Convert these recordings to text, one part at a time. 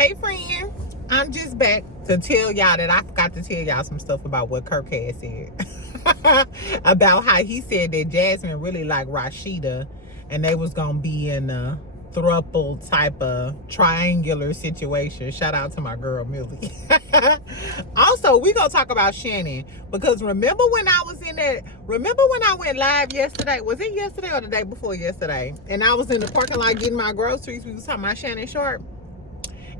Hey friend, I'm just back to tell y'all that I forgot to tell y'all some stuff about what Kirk had said. About how he said that Jasmine really liked Rasheeda and they was gonna be in a throuple type of triangular situation. Shout out to my girl Millie. Also, we gonna talk about Shannon because remember when I went live yesterday? Was it yesterday or the day before yesterday? And I was in the parking lot getting my groceries. We was talking about Shannon Sharpe.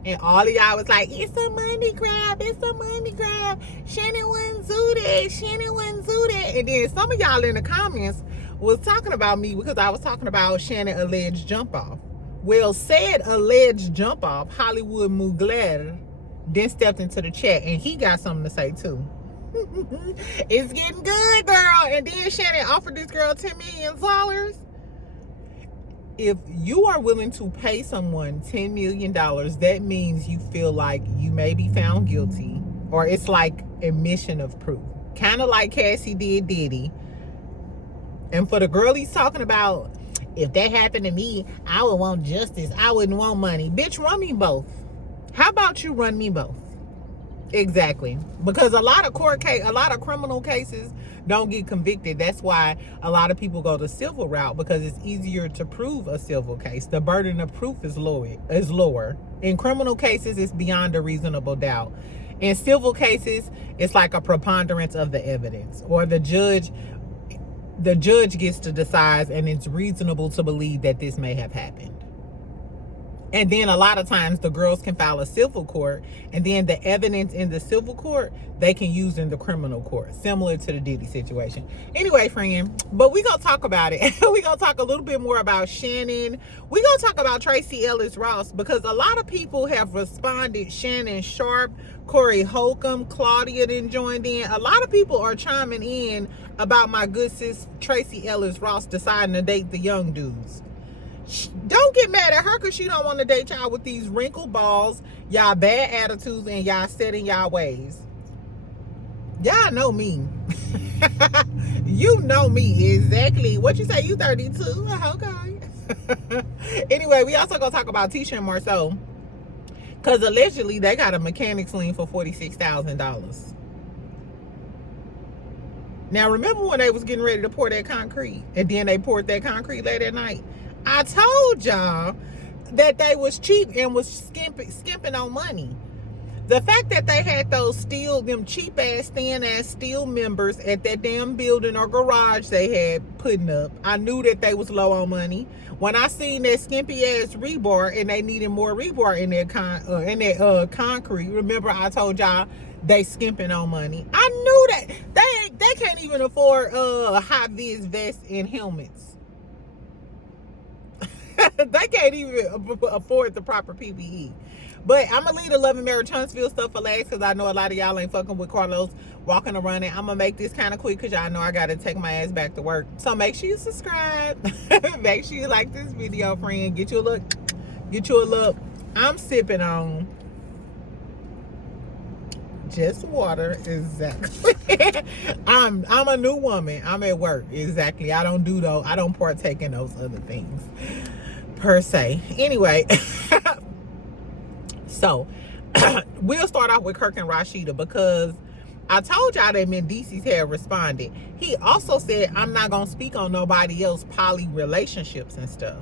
And all of y'all was like, it's a money grab, it's a money grab. Shannon wouldn't do that, Shannon wouldn't do that. And then some of y'all in the comments was talking about me because I was talking about Shannon alleged jump off. Well, said alleged jump off, Hollywood Mugler, then stepped into the chat and he got something to say too. It's getting good, girl. And then Shannon offered this girl $10 million. If you are willing to pay someone $10 million, that means you feel like you may be found guilty, or it's like admission of proof. Kind of like Cassie did Diddy. And for the girl he's talking about, if that happened to me, I would want justice. I wouldn't want money. Bitch, run me both. How about you run me both? Exactly. Because a lot of criminal cases don't get convicted. That's why a lot of people go the civil route, because it's easier to prove a civil case. The burden of proof is lower. In criminal cases, it's beyond a reasonable doubt. In civil cases, it's like a preponderance of the evidence, or the judge gets to decide, and it's reasonable to believe that this may have happened. And then a lot of times the girls can file a civil court, and then the evidence in the civil court they can use in the criminal court, similar to the Diddy situation. Anyway, friend, but we gonna talk about it. We gonna talk a little bit more about Shannon. We gonna talk about Tracy Ellis Ross, because a lot of people have responded. Shannon Sharpe, Corey Holcomb, Claudia then joined in. A lot of people are chiming in about my good sis Tracy Ellis Ross deciding to date the young dudes. Don't get mad at her because she don't want to date y'all with these wrinkled balls, y'all bad attitudes, and y'all set in y'all ways. Y'all know me. You know me exactly. What you say? You 32? Okay. Anyway, we also gonna talk about Tisha and Marsau, because allegedly they got a mechanics lien for $46,000. Now remember when they was getting ready to pour that concrete, and then they poured that concrete late at night? I told y'all that they was cheap and was skimping on money. The fact that they had them cheap ass, thin ass steel members at that damn building or garage they had putting up, I knew that they was low on money. When I seen that skimpy ass rebar and they needed more rebar in that concrete, remember I told y'all they skimping on money. I knew that they can't even afford high vis vests and helmets. They can't even afford the proper PPE. But I'm gonna leave the Love and Marriage Huntsville stuff for last, because I know a lot of y'all ain't fucking with Carlos walking or running. I'm gonna make this kind of quick because y'all know I gotta take my ass back to work. So make sure you subscribe. Make sure you like this video, friend. Get you a look. I'm sipping on just water. Exactly. I'm a new woman. I'm at work. Exactly. I don't partake in those other things per se. Anyway, so we'll start off with Kirk and Rashida, because I told y'all that Mendices had responded. He also said, I'm not gonna speak on nobody else poly relationships and stuff.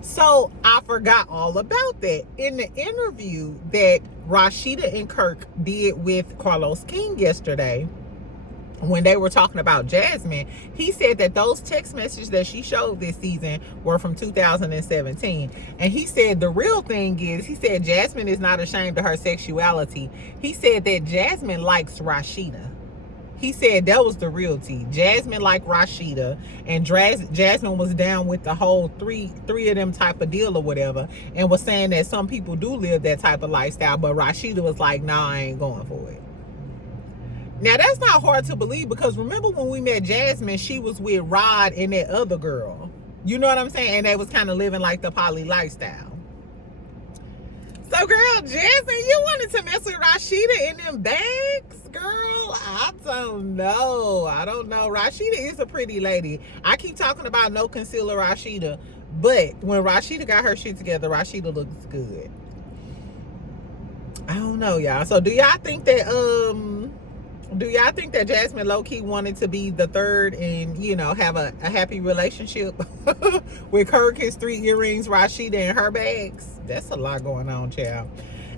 So I forgot all about that. In the interview that Rasheeda and Kirk did with Carlos King yesterday, when they were talking about Jasmine, he said that those text messages that she showed this season were from 2017. And he said the real thing is, he said Jasmine is not ashamed of her sexuality. He said that Jasmine likes Rasheeda. He said that was the real tea. Jasmine liked Rasheeda, and Jasmine was down with the whole three of them type of deal or whatever, and was saying that some people do live that type of lifestyle, but Rasheeda was like, nah, I ain't going for it. Now, that's not hard to believe, because remember when we met Jasmine, she was with Rod and that other girl. You know what I'm saying? And they was kind of living like the poly lifestyle. So, girl, Jasmine, you wanted to mess with Rasheeda in them bags? Girl, I don't know. Rasheeda is a pretty lady. I keep talking about no concealer Rasheeda, but when Rasheeda got her shit together, Rasheeda looks good. I don't know, y'all. So do y'all think that Jasmine low-key wanted to be the third and, you know, have a happy relationship with Kirk, his 3 earrings, Rasheeda, and her bags? That's a lot going on, child.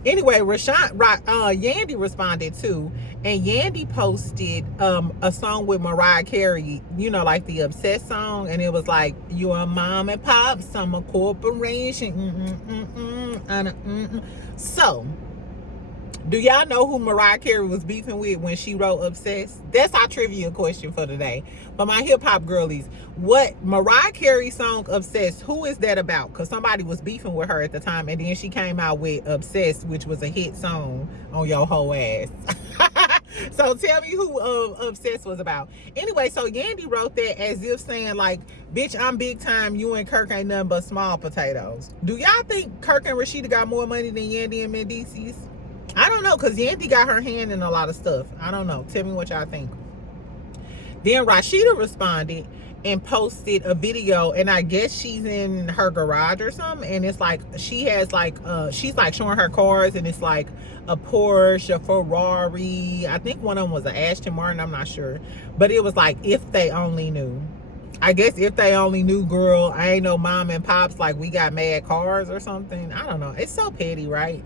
Anyway, Yandy responded too, and Yandy posted a song with Mariah Carey, you know, like the Obsessed song, and it was like, "You're a mom and pop, I'm a corporation." So, do y'all know who Mariah Carey was beefing with when she wrote Obsessed? That's our trivia question for today. For my hip-hop girlies, what Mariah Carey song Obsessed, who is that about? Because somebody was beefing with her at the time, and then she came out with Obsessed, which was a hit song on your whole ass. So tell me who Obsessed was about. Anyway, so Yandy wrote that as if saying like, bitch, I'm big time, you and Kirk ain't nothing but small potatoes. Do y'all think Kirk and Rashida got more money than Yandy and Mendices? I don't know, because Yandy got her hand in a lot of stuff. I don't know. Tell me what y'all think. Then Rasheeda responded and posted a video, and I guess she's in her garage or something, and it's like she has like she's like showing her cars, and it's like a Porsche, a Ferrari. I think one of them was an Aston Martin, I'm not sure. But it was like, if they only knew. I guess if they only knew, girl, I ain't no mom and pops, like we got mad cars or something. I don't know. It's so petty, right?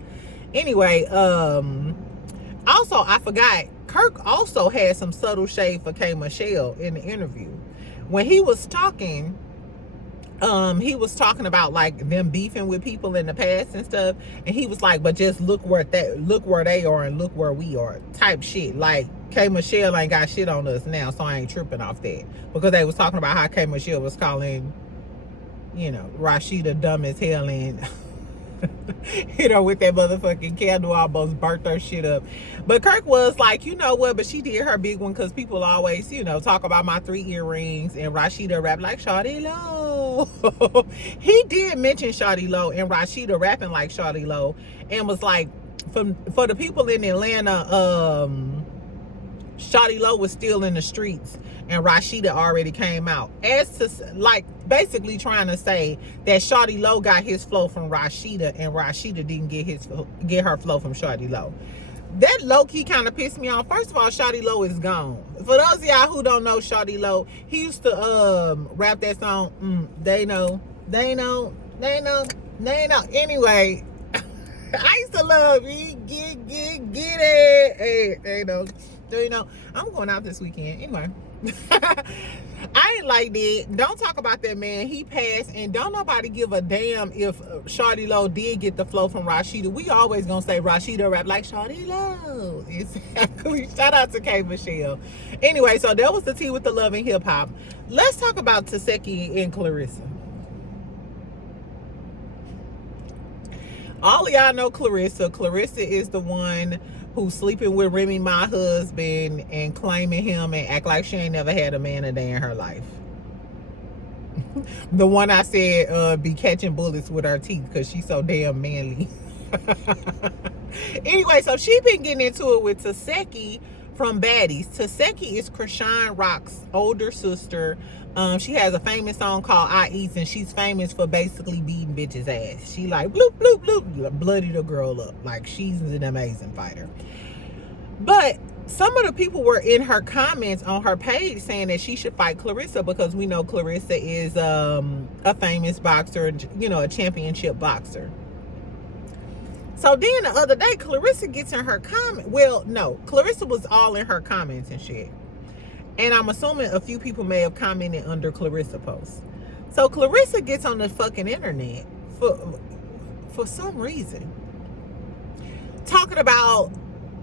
Anyway, also, I forgot, Kirk also had some subtle shade for K. Michelle in the interview. When he was talking about like them beefing with people in the past and stuff, and he was like, but just look where they are and look where we are, type shit. Like, K. Michelle ain't got shit on us now, so I ain't tripping off that. Because they was talking about how K. Michelle was calling, you know, Rasheeda dumb as hell, and you know, with that motherfucking candle, almost burnt her shit up. But Kirk was like, you know what, but she did her big one, because people always, you know, talk about my 3 earrings, and Rasheeda rap like Shawty Lo. He did mention Shawty Lo and Rasheeda rapping like Shawty Lo, and was like, for the people in Atlanta, Shawty Lo was still in the streets and Rasheeda already came out, as to like basically trying to say that Shawty Lo got his flow from Rasheeda and Rasheeda didn't get her flow from Shawty Lo. That low-key kind of pissed me off. First of all, Shawty Lo is gone. For those of y'all who don't know Shawty Lo, he used to rap that song, they know. Anyway, I used to love get it. Hey, they know. I'm going out this weekend. Anyway. I ain't like that. Don't talk about that man. He passed, and don't nobody give a damn if Shawty Lo did get the flow from Rasheeda. We always gonna say Rasheeda rap like Shawty Lo. Exactly. Shout out to K. Michelle. Anyway, so that was the tea with the love and hip hop. Let's talk about Tesehki and Claressa. All of y'all know Claressa. Claressa is the one who's sleeping with Remy, my husband, and claiming him and act like she ain't never had a man a day in her life. The one I said be catching bullets with her teeth because she's so damn manly. Anyway, so she been getting into it with Tesehki from Baddies. Tesehki is Krishan Rock's older sister. She has a famous song called I Eats, and she's famous for basically beating bitches' ass. She like bloop bloop bloop, bloody the girl up. Like, she's an amazing fighter. But some of the people were in her comments on her page saying that she should fight Claressa, because we know Claressa is a famous boxer, you know, a championship boxer. So then the other day, Claressa gets in her comment. Well, no, Claressa was all in her comments and shit. And I'm assuming a few people may have commented under Claressa posts. So Claressa gets on the fucking internet for some reason, talking about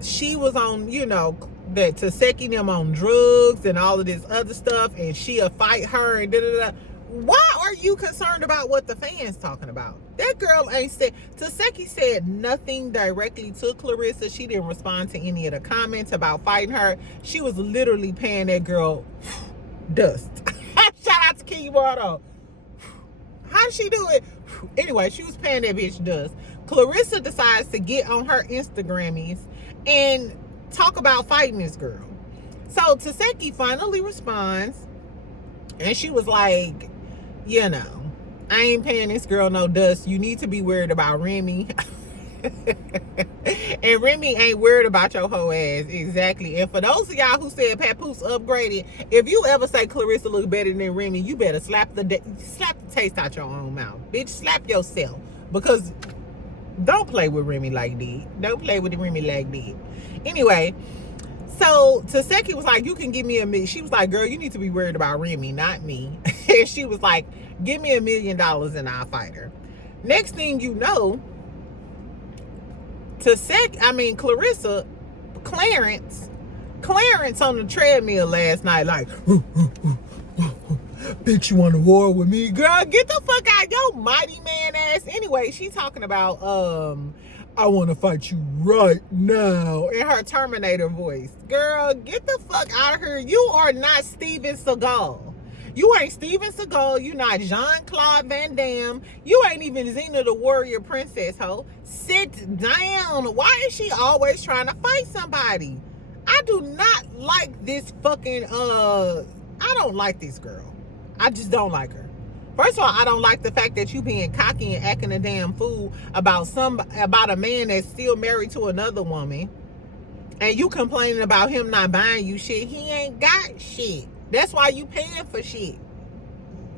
she was on, you know, that Tesehki them on drugs and all of this other stuff, and she'll fight her and da-da-da. Why are you concerned about what the fans talking about? That girl ain't said. Tesehki said nothing directly to Claressa. She didn't respond to any of the comments about fighting her. She was literally paying that girl dust. Shout out to King Water. How did she do it? Anyway, she was paying that bitch dust. Claressa decides to get on her Instagrammies and talk about fighting this girl. So Tesehki finally responds, and she was like, you know, I ain't paying this girl no dust. You need to be worried about Remy. And Remy ain't worried about your whole ass. Exactly. And for those of y'all who said Papoose upgraded, if you ever say Claressa look better than Remy, you better slap the taste out your own mouth. Bitch, slap yourself. Because don't play with Remy like that. Don't play with Remy like that. Anyway, so Tesehki was like, you can give me $1 million. She was like, girl, you need to be worried about Remy, not me. And she was like, give me $1 million and I'll fight her. Next thing you know, Clarence on the treadmill last night, like, bitch, you want to war with me? Girl, get the fuck out, your mighty man ass. Anyway, she's talking about, I want to fight you right now, in her Terminator voice. Girl, get the fuck out of here. You are not Steven Seagal. You ain't Steven Seagal. You not Jean-Claude Van Damme. You ain't even Xena the Warrior Princess, ho. Sit down. Why is she always trying to fight somebody? I do not like this fucking, I don't like this girl. I just don't like her. First of all, I don't like the fact that you being cocky and acting a damn fool about a man that's still married to another woman. And you complaining about him not buying you shit. He ain't got shit. That's why you paying for shit.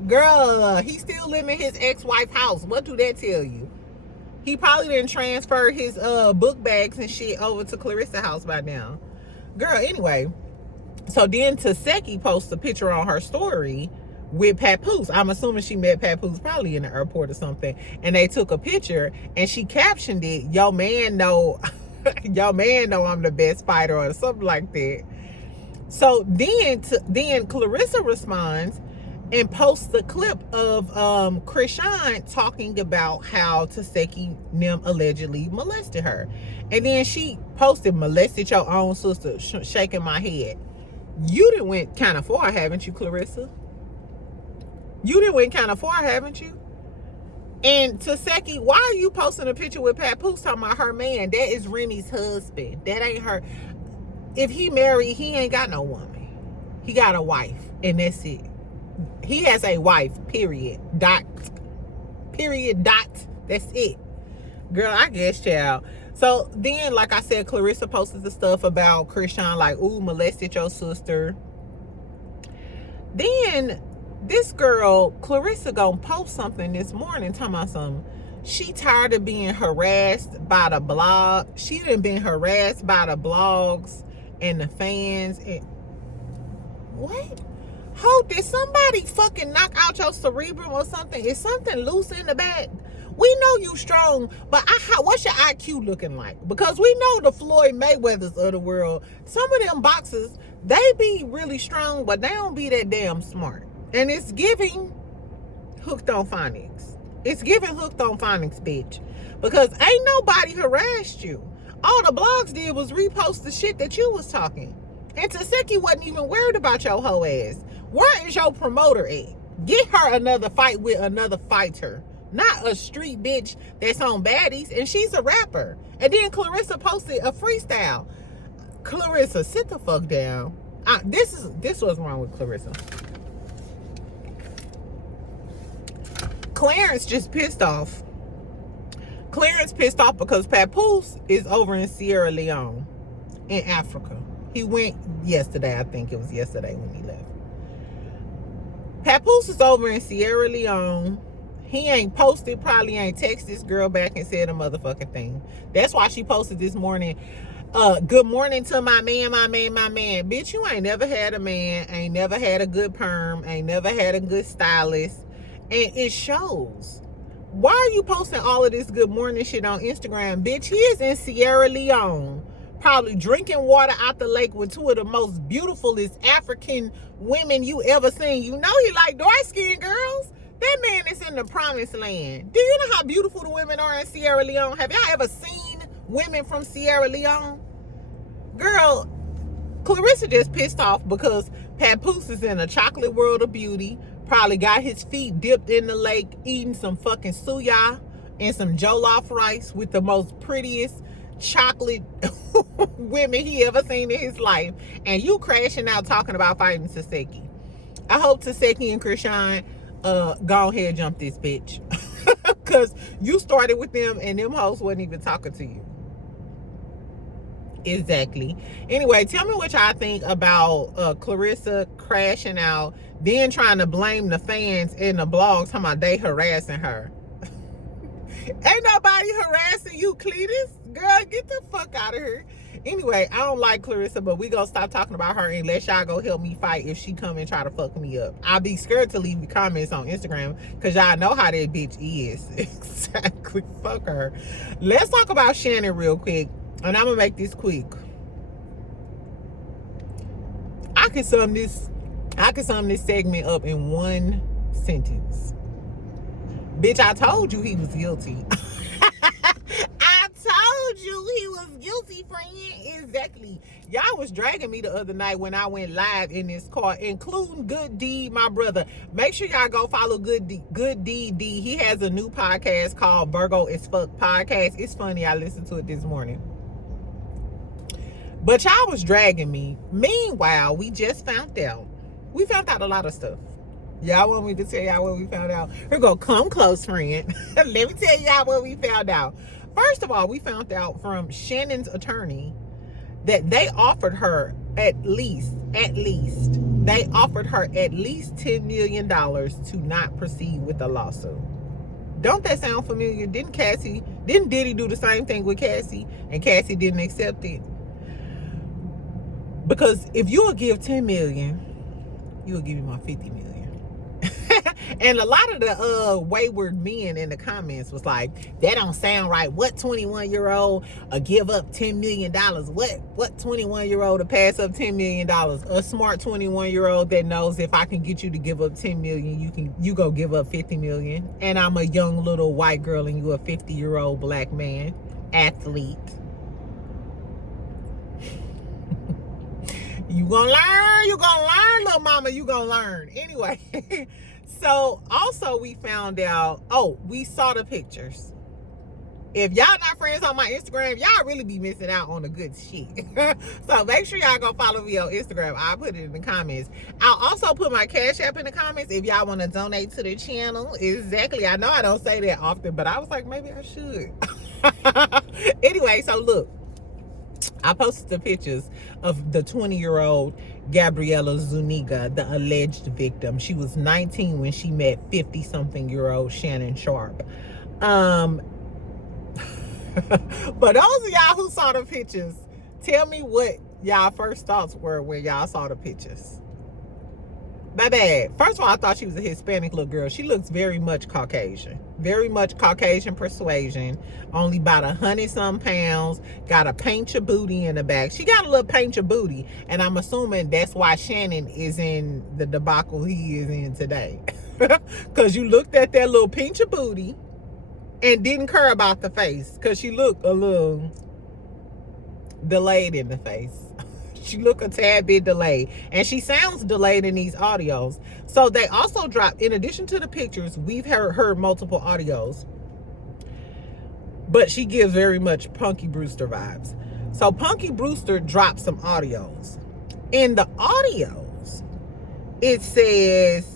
Girl, he still living in his ex-wife's house. What do that tell you? He probably didn't transfer his book bags and shit over to Clarissa's house by now. Girl, anyway. So then Tesehki posts a picture on her story with Papoose. I'm assuming she met Papoose probably in the airport or something. And they took a picture and she captioned it, yo man know I'm the best fighter, or something like that. So then Claressa responds and posts the clip of Krishan talking about how Tesehki Nim allegedly molested her. And then she posted, molested your own sister, shaking my head. You done went kind of far, haven't you, Claressa? You done went kind of far, haven't you? And Tesehki, why are you posting a picture with Papoose talking about her man? That is Remy's husband. That ain't her. If he married, he ain't got no woman. He got a wife, and that's it. He has a wife, period. Dot. Period, dot. That's it. Girl, I guess, child. So then, like I said, Claressa posted the stuff about Krishan, like, ooh, molested your sister. Then this girl, Claressa, gonna post something this morning talking about something. She tired of being harassed by the blog. She done been harassed by the blogs and the fans. And what? Hold, did somebody fucking knock out your cerebrum or something? Is something loose in the back? We know you strong, but what's your IQ looking like? Because we know the Floyd Mayweathers of the world. Some of them boxers, they be really strong, but they don't be that damn smart. And it's giving hooked on phonics. It's giving hooked on phonics, bitch. Because ain't nobody harassed you. All the blogs did was repost the shit that you was talking. And Tesehki wasn't even worried about your whole ass. Where is your promoter at? Get her another fight with another fighter. Not a street bitch that's on baddies. And she's a rapper. And then Claressa posted a freestyle. Claressa, sit the fuck down. This was wrong with Claressa. Clarence just pissed off. Clarence pissed off because Papoose is over in Sierra Leone in Africa. He went yesterday. I think it was yesterday when he left. Papoose is over in Sierra Leone. He ain't posted, probably ain't texted this girl back and said a motherfucking thing. That's why she posted this morning, good morning to my man, my man, my man. Bitch, you ain't never had a man, ain't never had a good perm, ain't never had a good stylist. And it shows. Why are you posting all of this good morning shit on Instagram? Bitch, he is in Sierra Leone, probably drinking water out the lake with two of the most beautifulest African women you ever seen. You know he like dark-skinned girls. That man is in the promised land. Do you know how beautiful the women are in Sierra Leone? Have y'all ever seen women from Sierra Leone? Girl, Claressa just pissed off because Papoose is in a chocolate world of beauty. Probably got his feet dipped in the lake, eating some fucking suya and some jollof rice with the most prettiest chocolate women he ever seen in his life. And you crashing out talking about fighting Tesehki. I hope Tesehki and Krishan go ahead and jump this bitch. Because you started with them and them hoes wasn't even talking to you. Exactly. Anyway, tell me what y'all think about Claressa crashing out, then trying to blame the fans in the blogs, talking about they harassing her. Ain't nobody harassing you, Cletus. Girl, get the fuck out of here. Anyway, I don't like Claressa, but we gonna stop talking about her unless y'all go help me fight if she come and try to fuck me up. I'll be scared to leave comments on Instagram because y'all know how that bitch is. Exactly. Fuck her. Let's talk about Shannon real quick. And I'm gonna make this quick. I can sum this segment up in one sentence. Bitch, I told you he was guilty. I told you he was guilty, friend. Exactly. Y'all was dragging me the other night when I went live in this car, including Good Deed, my brother. Make sure y'all go follow Good Deed. He has a new podcast called Virgo as Fuck Podcast. It's funny. I listened to it this morning. But y'all was dragging me. Meanwhile, we just found out. We found out a lot of stuff. Y'all want me to tell y'all what we found out? We're going to come close, friend. Let me tell y'all what we found out. First of all, we found out from Shannon's attorney that they offered her at least $10 million to not proceed with the lawsuit. Don't that sound familiar? Didn't Diddy do the same thing with Cassie and Cassie didn't accept it? Because if you will give 10 million, you will give me my 50 million. And a lot of the wayward men in the comments was like, that don't sound right. What 21-year-old give up $10 million? What 21-year-old to pass up $10 million? A smart 21-year-old that knows if I can get you to give up 10 million, you go give up 50 million. And I'm a young little white girl and you a 50-year-old black man, athlete. You gonna learn, little mama, you gonna learn. Anyway, so also we found out, we saw the pictures. If y'all not friends on my Instagram, y'all really be missing out on the good shit. So make sure y'all go follow me on Instagram. I'll put it in the comments. I'll also put my Cash App in the comments if y'all want to donate to the channel. Exactly. I know I don't say that often, but I was like, maybe I should. Anyway, so look. I posted the pictures of the 20-year-old Gabriella Zuniga, the alleged victim. She was 19 when she met 50-something-year-old Shannon Sharpe. But those of y'all who saw the pictures, tell me what y'all first thoughts were when y'all saw the pictures. My bad. First of all, I thought she was a Hispanic little girl. She looks very much Caucasian. Very much Caucasian persuasion. Only about 100-some pounds. Got a paint your booty in the back. She got a little paint your booty. And I'm assuming that's why Shannon is in the debacle he is in today. Because you looked at that little paint your booty and didn't care about the face. Because she looked a little delayed in the face. She look a tad bit delayed. And she sounds delayed in these audios. So they also dropped, in addition to the pictures, we've heard multiple audios. But she gives very much Punky Brewster vibes. So Punky Brewster dropped some audios. In the audios, it says,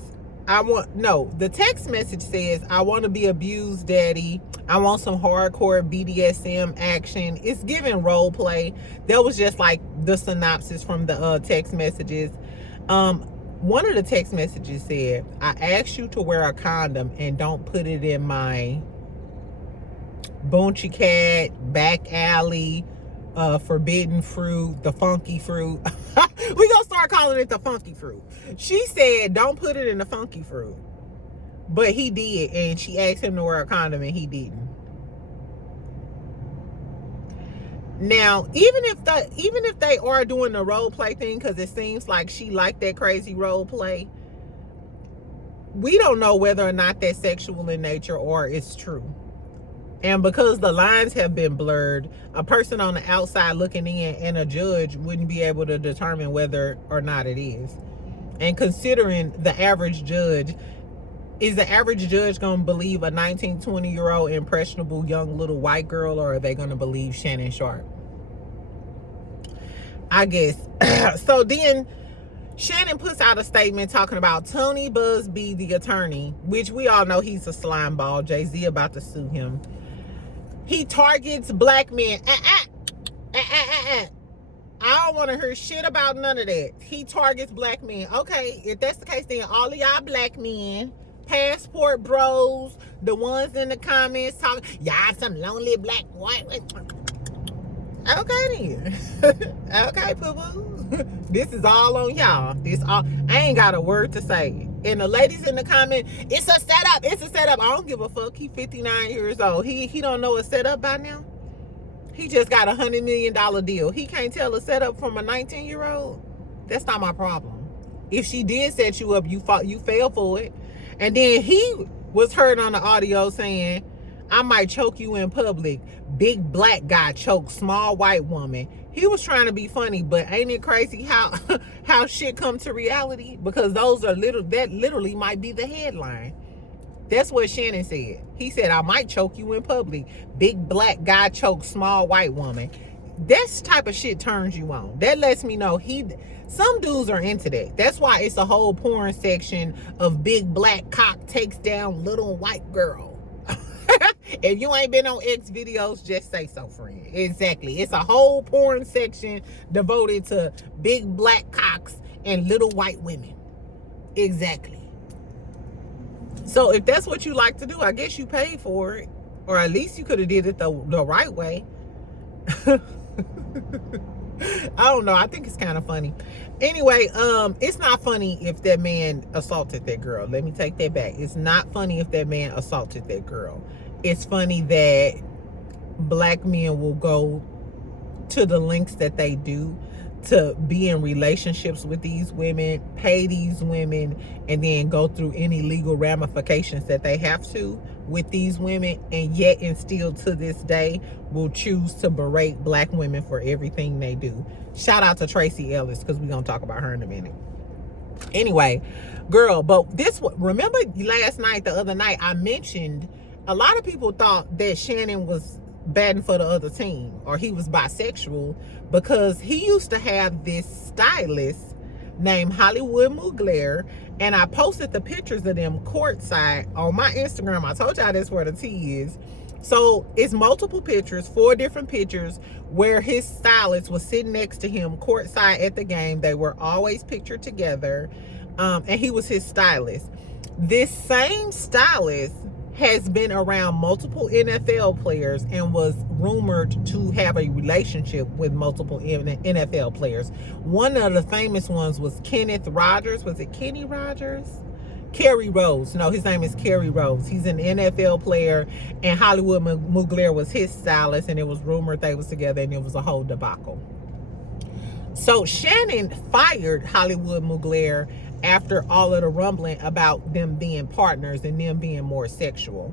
the text message says, I want to be abused, daddy. I want some hardcore BDSM action. It's giving role play. That was just like the synopsis from the text messages. One of the text messages said, I asked you to wear a condom and don't put it in my Boonchie Cat, back alley, forbidden fruit, the funky fruit. We gonna start calling it the funky fruit. She said, don't put it in the funky fruit. But he did, and she asked him to wear a condom, and he didn't. Now, even if they are doing the role play thing, because it seems like she liked that crazy role play, we don't know whether or not that's sexual in nature or it's true. And because the lines have been blurred, a person on the outside looking in and a judge wouldn't be able to determine whether or not it is. And considering the average judge, is the average judge going to believe a 19, 20-year-old impressionable young little white girl, or are they going to believe Shannon Sharpe? I guess. So then Shannon puts out a statement talking about Tony Busby, the attorney, which we all know he's a slime ball. Jay-Z about to sue him. He targets black men. I don't want to hear shit about none of that. He targets black men. Okay, if that's the case, then all of y'all black men, passport bros, the ones in the comments talking, y'all some lonely black white. Okay then. Okay, boo-boo. This is all on y'all. This all. I ain't got a word to say. And the ladies in the comment, it's a setup. It's a setup. I don't give a fuck. He 59 years old. He don't know a setup by now. He just got a $100 million deal. He can't tell a setup from a 19-year-old. That's not my problem. If she did set you up, you fell for it. And then he was heard on the audio saying, I might choke you in public. Big black guy choked small white woman. He was trying to be funny, but ain't it crazy how how shit come to reality? Because those are literally might be the headline. That's what Shannon said. He said, I might choke you in public. Big black guy choked small white woman. This type of shit turns you on. That lets me know some dudes are into that. That's why it's a whole porn section of big black cock takes down little white girl. If you ain't been on X videos, just say so, friend. Exactly. It's a whole porn section devoted to big black cocks and little white women. Exactly. So if that's what you like to do, I guess you paid for it. Or at least you could have did it the right way. I don't know. I think it's kind of funny. Anyway, it's not funny if that man assaulted that girl. Let me take that back. It's not funny if that man assaulted that girl. It's funny that black men will go to the lengths that they do to be in relationships with these women, pay these women, and then go through any legal ramifications that they have to with these women, and yet and still to this day will choose to berate black women for everything they do. Shout out to Tracy Ellis, because we're going to talk about her in a minute. Anyway, girl, but remember the other night, I mentioned a lot of people thought that Shannon was batting for the other team, or he was bisexual, because he used to have this stylist named Hollywood Mugler, and I posted the pictures of them courtside on my Instagram. I told y'all that's where the tea is. So it's multiple pictures, 4 different pictures, where his stylist was sitting next to him courtside at the game. They were always pictured together, and he was his stylist. This same stylist has been around multiple NFL players and was rumored to have a relationship with multiple NFL players. One of the famous ones was Kenneth Rogers. Was it Kenny Rogers? Kerry Rose. No, his name is Kerry Rose. He's an NFL player, and Hollywood Mugler was his stylist, and it was rumored they was together, and it was a whole debacle. So Shannon fired Hollywood Mugler after all of the rumbling about them being partners and them being more sexual.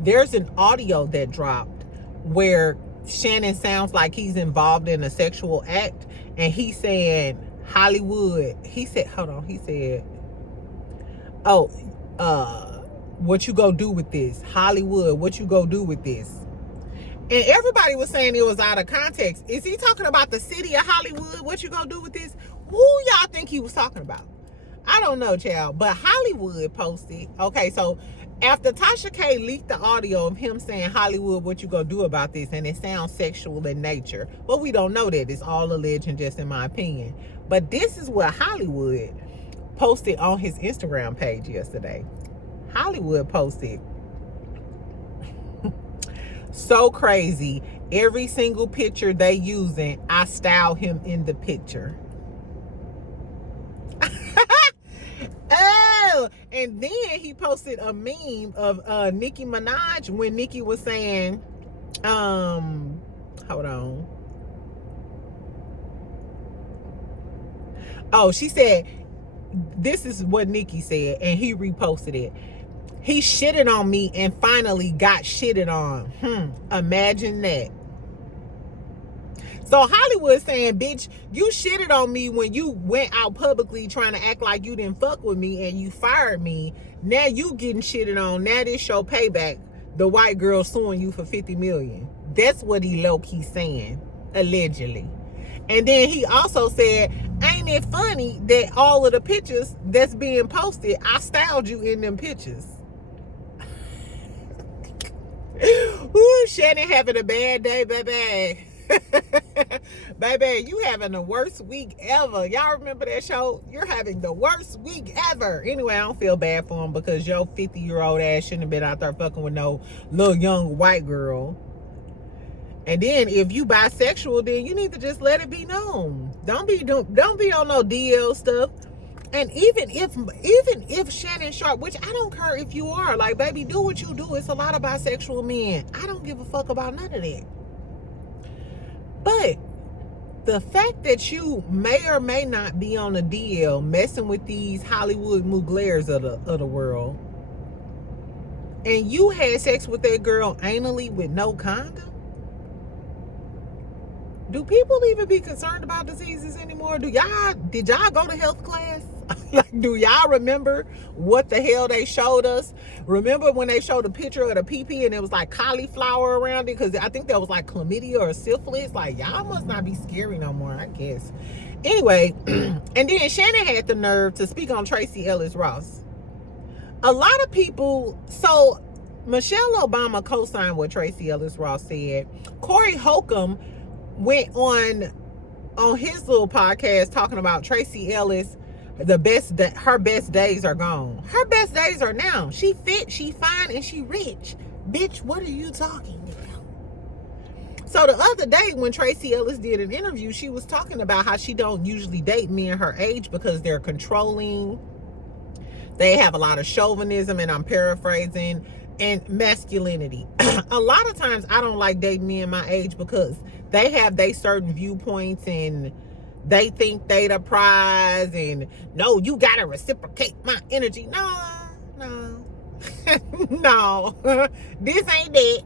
There's an audio that dropped where Shannon sounds like he's involved in a sexual act, and he's saying, Hollywood, he said, what you go do with this? Hollywood, what you go do with this? And everybody was saying it was out of context. Is he talking about the city of Hollywood? What you gonna do with this? Who y'all think he was talking about? I don't know, child. But Hollywood posted. Okay, so after Tasha K leaked the audio of him saying, Hollywood, what you gonna do about this? And it sounds sexual in nature. But we don't know that. It's all alleged and just in my opinion. But this is what Hollywood posted on his Instagram page yesterday. Hollywood posted, so crazy. Every single picture they using, I style him in the picture. Oh, and then he posted a meme of Nicki Minaj when Nicki was saying, hold on. Oh, she said, this is what Nicki said, and he reposted it. He shitted on me and finally got shitted on. Imagine that. So Hollywood saying, bitch, you shitted on me when you went out publicly trying to act like you didn't fuck with me and you fired me. Now you getting shitted on. Now this your payback. The white girl suing you for $50 million. That's what he low-key saying, allegedly. And then he also said, ain't ain't it funny that all of the pictures that's being posted, I styled you in them pictures. Ooh, Shannon having a bad day, baby. Baby, you having the worst week ever. Y'all remember that show? You're having the worst week ever. Anyway, I don't feel bad for him because your 50-year-old ass shouldn't have been out there fucking with no little young white girl. And then if you bisexual, then you need to just let it be known. Don't be on no DL stuff. And even if Shannon Sharpe, which I don't care if you are, like, baby, do what you do. It's a lot of bisexual men. I don't give a fuck about none of that. But the fact that you may or may not be on a DL messing with these Hollywood Muglers of the world, and you had sex with that girl anally with no condom, do people even be concerned about diseases anymore? Did y'all go to health class? Like, do y'all remember what the hell they showed us? Remember when they showed a picture of the pee-pee and it was like cauliflower around it? Because I think that was like chlamydia or syphilis. Like, y'all must not be scary no more, I guess. Anyway, and then Shannon had the nerve to speak on Tracy Ellis Ross. A lot of people, so Michelle Obama co-signed what Tracy Ellis Ross said. Corey Holcomb went on his little podcast talking about Tracy Ellis. Her best days are gone. Her best days are now. She fit, she fine, and she rich. Bitch, what are you talking about? So the other day when Tracy Ellis did an interview, she was talking about how she don't usually date men her age because they're controlling. They have a lot of chauvinism, and I'm paraphrasing, and masculinity. A lot of times I don't like dating men my age because they have their certain viewpoints and they think they the prize, and no, you gotta reciprocate my energy. No. No. This ain't that.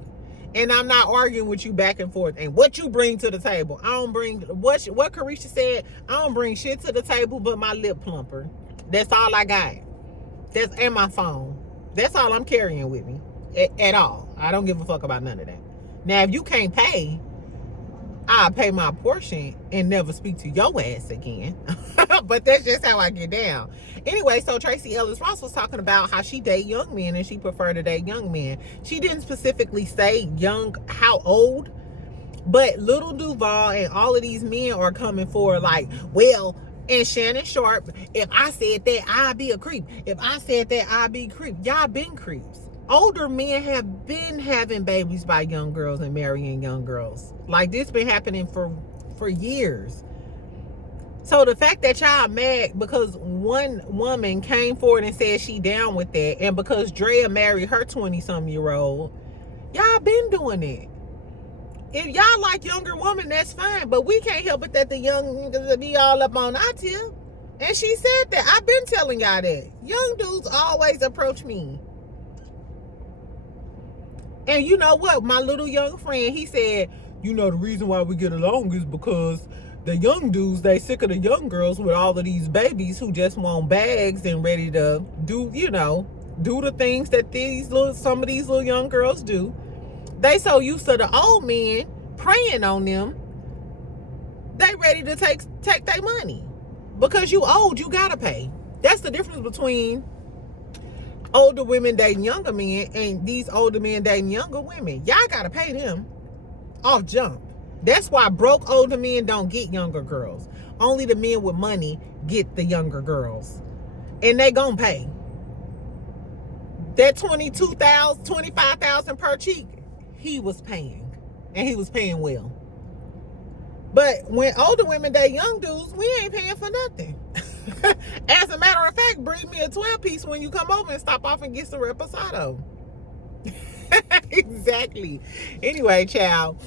And I'm not arguing with you back and forth. And what you bring to the table, I don't bring what Carisha said, I don't bring shit to the table but my lip plumper. That's all I got. That's in my phone. That's all I'm carrying with me. At all. I don't give a fuck about none of that. Now, if you can't pay, I'll pay my portion and never speak to your ass again. But that's just how I get down. Anyway, so Tracy Ellis Ross was talking about how she date young men and she prefer to date young men. She didn't specifically say young, how old, but Little Duval and all of these men are coming for like, well, and Shannon Sharpe, if I said that, I'd be a creep. If I said that, I'd be a creep. Y'all been creeps. Older men have been having babies by young girls and marrying young girls. Like, this been happening for years. So the fact that y'all mad because one woman came forward and said she down with that, and because Drea married her 20-some-year-old, y'all been doing it. If y'all like younger women, that's fine, but we can't help it that the young niggas be all up on our tip. And she said that. I've been telling y'all that. Young dudes always approach me. And you know what? My little young friend, he said, you know, the reason why we get along is because the young dudes, they sick of the young girls with all of these babies who just want bags and ready to do, you know, do the things that some of these little young girls do. They so used to the old men preying on them, they ready to take their money. Because you old, you gotta pay. That's the difference between older women dating younger men and these older men dating younger women. Y'all gotta pay them off jump. That's why broke older men don't get younger girls. Only the men with money get the younger girls. And they gonna pay. That $22,000, $25,000 per cheek, he was paying. And he was paying well. But when older women date young dudes, we ain't paying for nothing. As a matter of fact, bring me a 12-piece when you come over and stop off and get some reposado. Exactly. Anyway, child.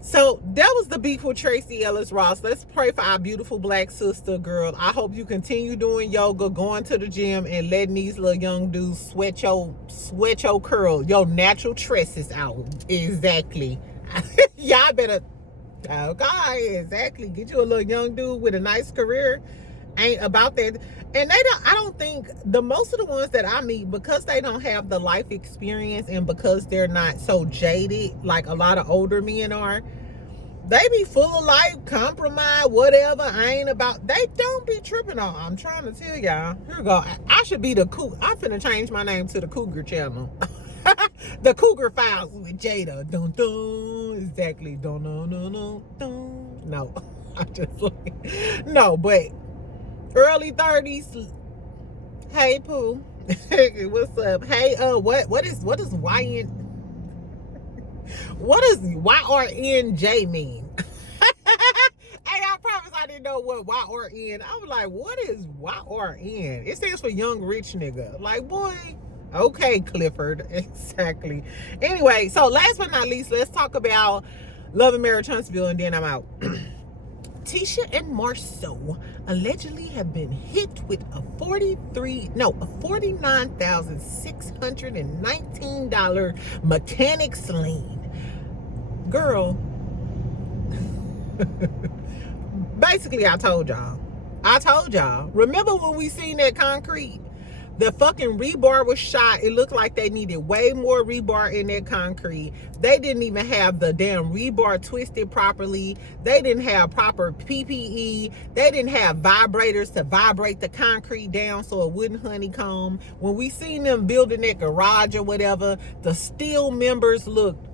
So that was the beef with Tracy Ellis Ross. Let's pray for our beautiful black sister, girl. I hope you continue doing yoga, going to the gym, and letting these little young dudes sweat your curl, your natural tresses out. Exactly. Y'all better. Okay, exactly. Get you a little young dude with a nice career. Ain't about that. And I don't think most of the ones that I meet, because they don't have the life experience and because they're not so jaded like a lot of older men are, They be full of life, compromise, whatever. I ain't about. They don't be tripping on. I'm trying to tell y'all. Here we go. I should be the Cougar. I'm finna change my name to the Cougar channel. The Cougar Files with Jada. Dun dun. Exactly. Dun dun dun dun dun. No, I just like no, but early 30s. Hey Pooh. What's up? Hey, what is YN? What does YRNJ mean? Hey, I promise I didn't know what YRN. I was like, what is YRN? It stands for young rich nigga. Like, boy, okay, Clifford. Exactly. Anyway, so last but not least, let's talk about Love and Marriage Huntsville, and then I'm out. Tisha and Marsau allegedly have been hit with a $49,619 mechanics lien. Girl, basically I told y'all. Remember when we seen that concrete? The fucking rebar was shot. It looked like they needed way more rebar in that concrete. They didn't even have the damn rebar twisted properly. They didn't have proper PPE. They didn't have vibrators to vibrate the concrete down so it wouldn't honeycomb. When we seen them building that garage or whatever, the steel members looked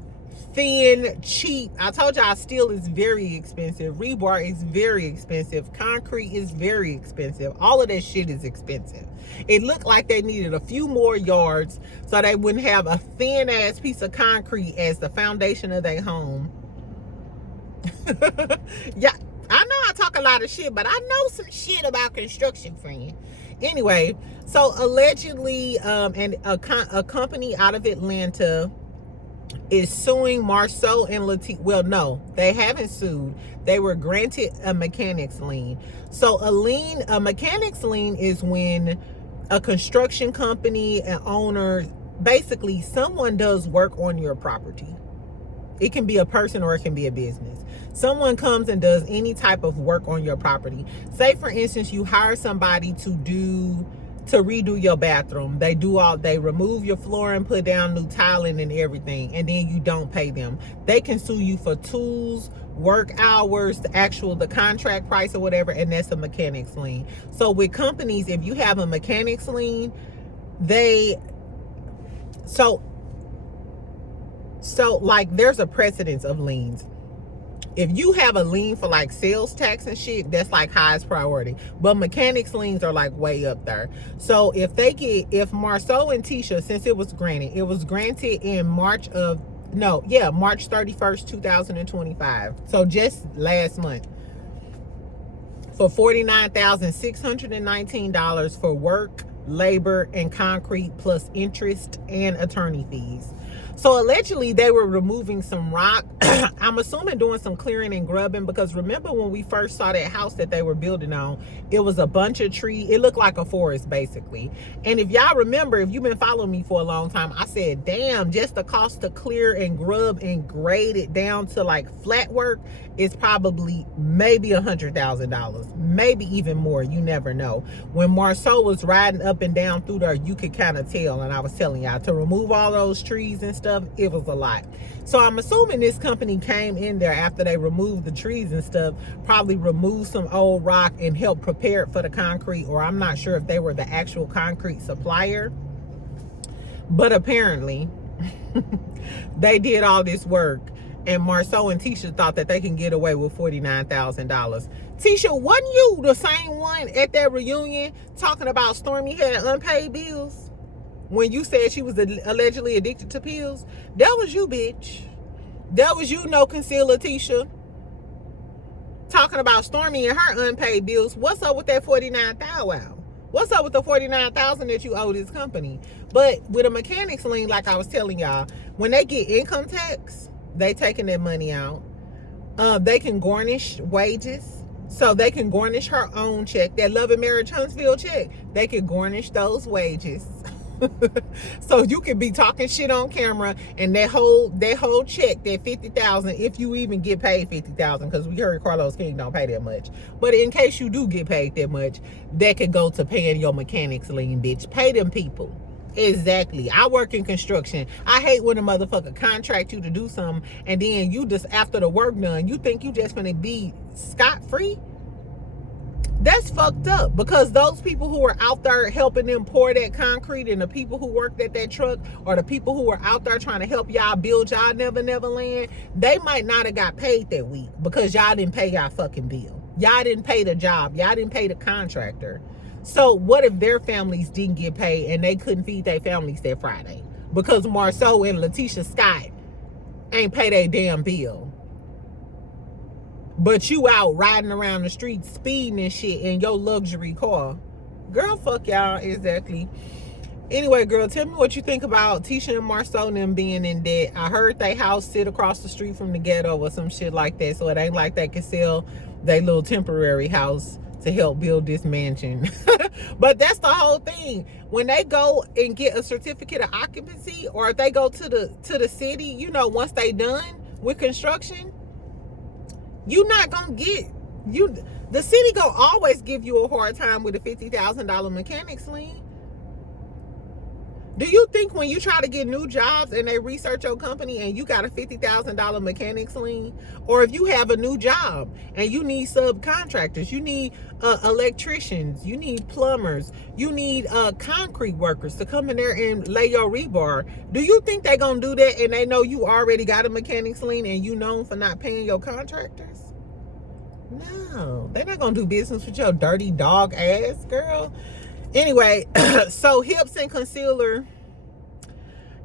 thin, cheap. I told y'all steel is very expensive. Rebar is very expensive. Concrete is very expensive. All of that shit is expensive. It looked like they needed a few more yards so they wouldn't have a thin ass piece of concrete as the foundation of their home. Yeah, I know I talk a lot of shit, but I know some shit about construction, friend. Anyway, so allegedly, and a company out of Atlanta is suing Marsau and Latisha. Well, no, they haven't sued. They were granted a mechanics lien. So a mechanics lien is when a construction company, an owner, basically someone does work on your property. It can be a person or it can be a business. Someone comes and does any type of work on your property. Say for instance, you hire somebody to redo your bathroom. They remove your flooring, put down new tiling and everything, and then you don't pay them. They can sue you for tools, work hours, the contract price or whatever, and that's a mechanics lien. So with companies, if you have a mechanics lien, so like there's a precedence of liens. If you have a lien for like sales tax and shit, that's like highest priority. But mechanics liens are like way up there. So if Marsau and Tisha, since it was granted in March 31st, 2025. So just last month. For $49,619 for work, labor, and concrete plus interest and attorney fees. So allegedly they were removing some rock. I'm assuming doing some clearing and grubbing, because remember when we first saw that house that they were building on, it was a bunch of trees. It looked like a forest basically. And if y'all remember, if you've been following me for a long time, I said, damn, just the cost to clear and grub and grade it down to like flat work is probably maybe $100,000, maybe even more. You never know. When Marsau was riding up and down through there, you could kind of tell. And I was telling y'all, to remove all those trees and stuff, it was a lot. So I'm assuming this company came in there after they removed the trees and stuff, probably removed some old rock and helped prepare it for the concrete, or I'm not sure if they were the actual concrete supplier. But apparently they did all this work, and Marsau and Tisha thought that they can get away with $49,000. Tisha, wasn't you the same one at that reunion talking about Stormy had unpaid bills? When you said she was allegedly addicted to pills? That was you, bitch. That was you, no concealer, Tisha. Talking about Stormy and her unpaid bills. What's up with that $49,000? What's up with the $49,000 that you owe this company? But with a mechanics lien, like I was telling y'all, when they get income tax, they taking that money out. They can garnish wages. So they can garnish her own check. That Love and Marriage Huntsville check. They can garnish those wages. So you could be talking shit on camera, and that whole check, that $50,000, if you even get paid $50,000, because we heard Carlos King don't pay that much. But in case you do get paid that much, that could go to paying your mechanics lien, bitch. Pay them people. Exactly. I work in construction. I hate when a motherfucker contract you to do something and then you just, after the work done, you think you just gonna be scot-free? That's fucked up, because those people who are out there helping them pour that concrete, and the people who worked at that truck, or the people who were out there trying to help y'all build y'all Never Land, they might not have got paid that week because y'all didn't pay y'all fucking bill. Y'all didn't pay the job. Y'all didn't pay the contractor. So what if their families didn't get paid and they couldn't feed their families that Friday because Marsau and Latisha Scott ain't pay their damn bill? But you out riding around the streets speeding and shit in your luxury car. Girl, fuck y'all. Exactly. Anyway, girl, tell me what you think about Tisha and Marsau and them being in debt. I heard they house sit across the street from the ghetto or some shit like that, so it ain't like they can sell their little temporary house to help build this mansion. But that's the whole thing. When they go and get a certificate of occupancy, or if they go to the city, you know, once they done with construction, you not gonna get the city gonna always give you a hard time with a $50,000 mechanics lien. Do you think when you try to get new jobs and they research your company and you got a $50,000 mechanics lien, or if you have a new job and you need subcontractors, you need electricians, you need plumbers, you need concrete workers to come in there and lay your rebar, do you think they're gonna do that and they know you already got a mechanics lien and you known for not paying your contractors? No, they're not gonna do business with your dirty dog ass, girl. Anyway, so hips and concealer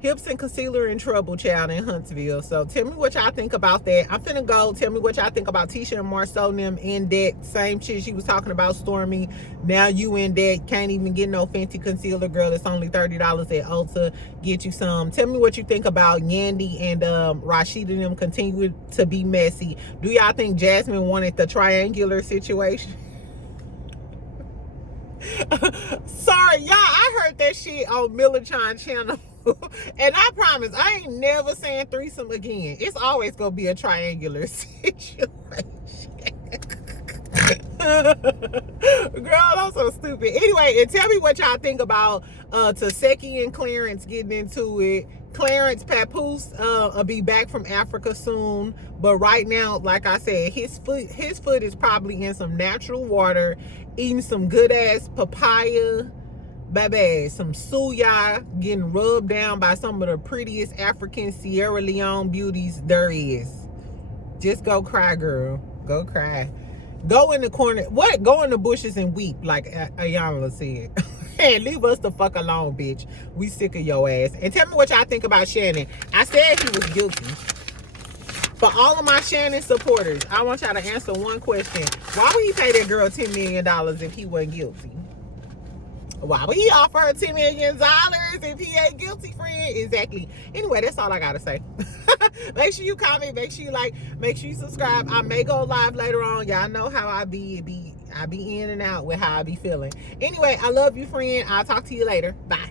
in trouble, child, in Huntsville. So tell me what y'all think about that. I'm finna go. Tell me what y'all think about Tisha and Marsau and them in debt. Same shit she was talking about, Stormy. Now you in debt. Can't even get no fancy concealer, girl. It's only $30 at Ulta. Get you some. Tell me what you think about Yandy and Rasheeda and them continue to be messy. Do y'all think Jasmine wanted the triangular situation? Sorry, y'all, I heard that shit on Millichan channel. And I promise I ain't never saying threesome again. It's always gonna be a triangular situation. Girl, I'm so stupid. Anyway, and tell me what y'all think about Tesehki and Clarence getting into it. Clarence Papoose will be back from Africa soon, but right now, like I said, his foot is probably in some natural water, eating some good ass papaya, baby, some suya, getting rubbed down by some of the prettiest African Sierra Leone beauties there is. Just go cry, girl. Go cry. Go in the corner. What? Go in the bushes and weep, like Ayala said. And leave us the fuck alone, bitch. We sick of your ass. And tell me what y'all think about Shannon. I said he was guilty. For all of my Shannon supporters, I want y'all to answer one question. Why would he pay that girl $10 million if he wasn't guilty? Why would he offer her $10 million if he ain't guilty, friend? Exactly. Anyway, that's all I gotta say. Make sure you comment, make sure you like, make sure you subscribe. I may go live later on. Y'all know how I be in and out with how I be feeling. Anyway, I love you, friend. I'll talk to you later. Bye.